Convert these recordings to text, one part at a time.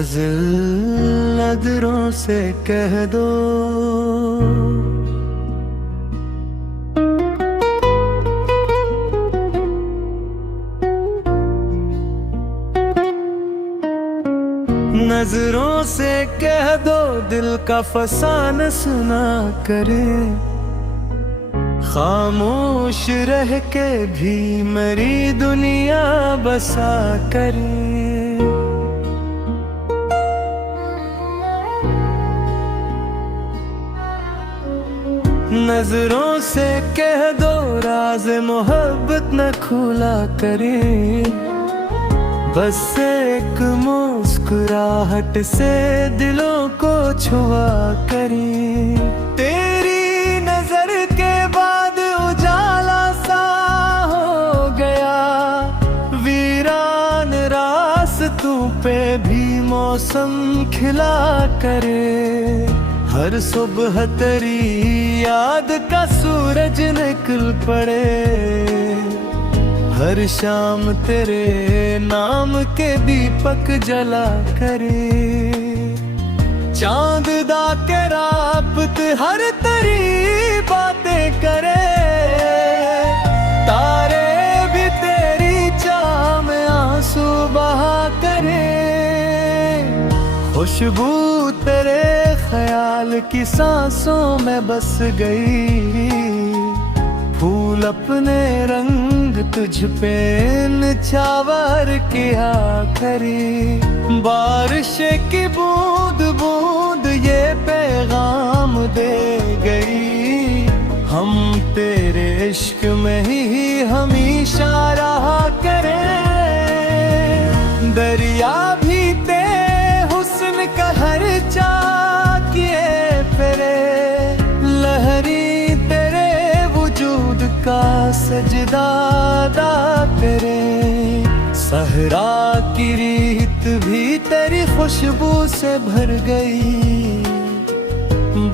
फाजिल नजरों से कह दो, नजरों से कह दो दिल का फसान सुना करे, खामोश रह के भी मेरी दुनिया बसा करे। नजरों से कह दो राज मोहब्बत न खुला करे, बस एक मुस्कुराहट से दिलों को छुआ करे। तेरी नजर के बाद उजाला सा हो गया, वीरान रास्तों पे भी मौसम खिला करे। हर सुबह तेरी याद का सूरज निकल पड़े, हर शाम तेरे नाम के दीपक जला करे। चांद दा के रात हर तेरी बातें करे, तारे भी तेरी चाह में आंसू बहा करे। खुशबू तेरे ख्याल की सांसों में बस गई, फूल अपने रंग तुझ पे निछावर किया करी। बारिश की बूंद बूंद ये पैगाम दे गई, हम तेरे इश्क में ही हमेशा रहा करें। दरिया भी तेरे हुस्न का हर किए फिरे, लहरी तेरे वजूद का सजदा अदा करे। सहरा की रीत भी तेरी खुशबू से भर गई,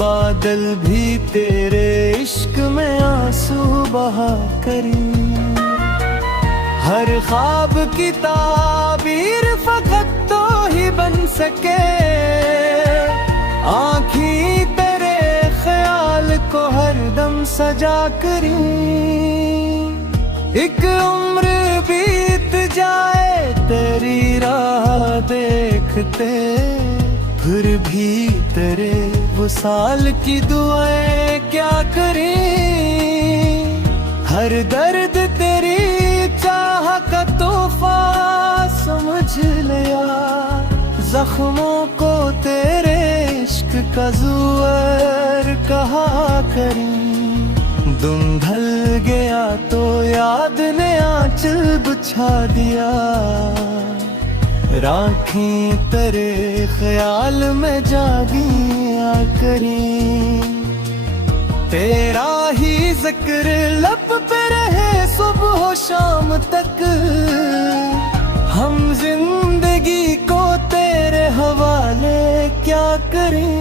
बादल भी तेरे इश्क में आंसू बहा करी। हर ख्वाब की ताबीर फकत तो ही बन सके, आँखी तेरे ख्याल को हरदम सजा करी। एक उम्र बीत जाए तेरी राह देखते, फिर भी तेरे वसाल की दुआएं क्या करें। हर दर्द तेरी चाह का तोहफा समझ लिया, जख्मों को तेरे इश्क का ज़ुअर कहा करी। दुम ढल गया तो याद ने आंचल बिछा दिया, राखें तेरे ख्याल में जागिया करी। तेरा ही जिक्र लब पे रहे सुबह शाम तक, हम जिंदगी को तेरे हवाले क्या करें।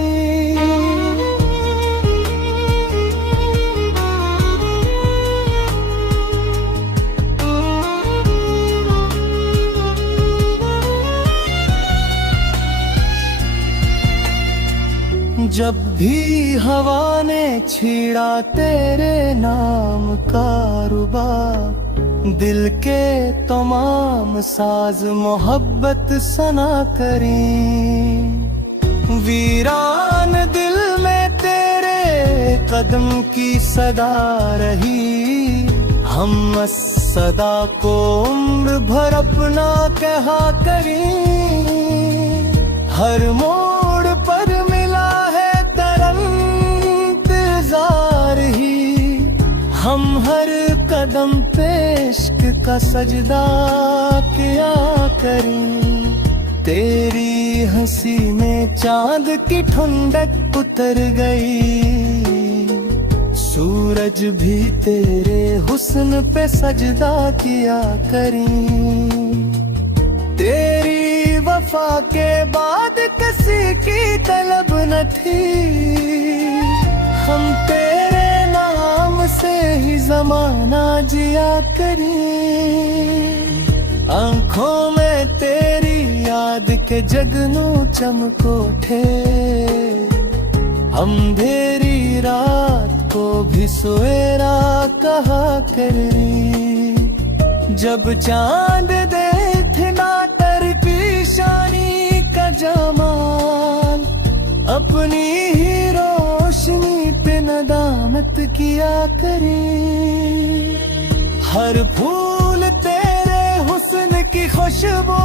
जब भी हवा ने छेड़ा तेरे नाम का रुबाब, दिल के तमाम साज मोहब्बत सना करें। वीरान दिल में तेरे कदम की सदा रही, हम इस सदा को उम्र भर अपना कहा करें। हर मोड़ पर मिला है तरंग इंतजार ही, हम हर कदम पे इश्क का सजदा किया करें। तेरी हंसी में चांद की ठंडक उतर गई, सूरज भी तेरे हुस्न पे सजदा किया करें। तेरी वफा के बाद किसी की तलब न थी, हम तेरे नाम से ही ज़माना जिया करें। आँखों में तेरी याद के जगनू चमकोठे, अंधेरी रात को भी सवेरा कहा करें। जब चांद देखे ना तर पेशानी का जमाल, अपनी ही रोशनी पे नदामत किया करें। हर फूल तेरे हुस्न की खुशबू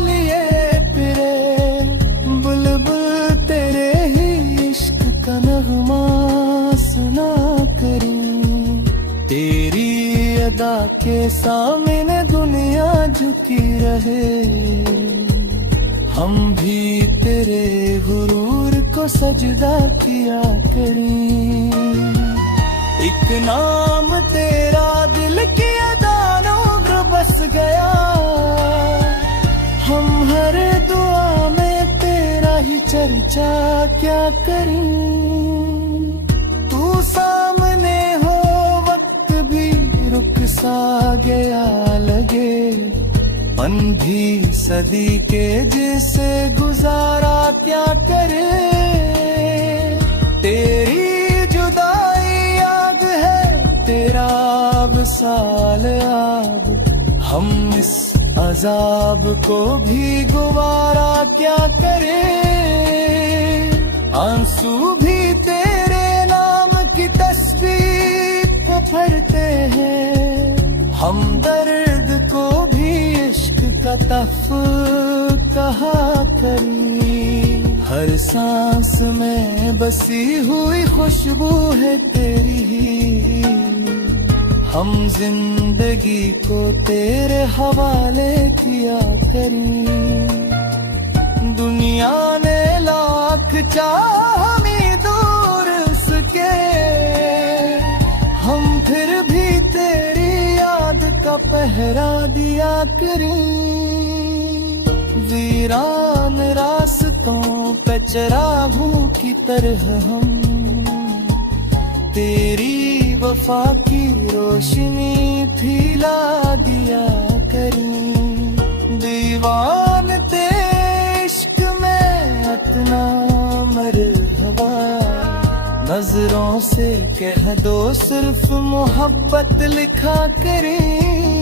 लिए फिरे, बुलबुल तेरे ही इश्क का नगमा सुना करें। तेरी अदा के सामने दुनिया झुकी रहे, हम भी तेरे गुरूर को सजदा किया करें। एक नाम तेरा दिल की अदानों में बस गया, हम हर दुआ में तेरा ही चर्चा क्या करें। तू सामने हो वक्त भी रुक सा गया लगे, पन भी सदी के जिसे गुजारा क्या करे। तेरी जुदाई आग है, तेरा विसाल आब, हम इस अजाब को भी गुवारा क्या करे। आंसू भी तेरे नाम की तस्वीर को भरते हैं, हम दर्द को भी इश्क का तफ कहा करें। हर सांस में बसी हुई खुशबू है तेरी ही, हम जिंदगी को तेरे हवाले किया करें। दुनिया ने लाख चाह हमें दूर सके, हम फिर भी तेरी याद का पहरा दिया करें। वीरान रास्तों पे चिरागों की तरह हम तेरी वफा की रोशनी फैला दिया करें। दीवान तेरे इश्क में इतना मरहबा, नजरों से कह दो सिर्फ मोहब्बत लिखा करें।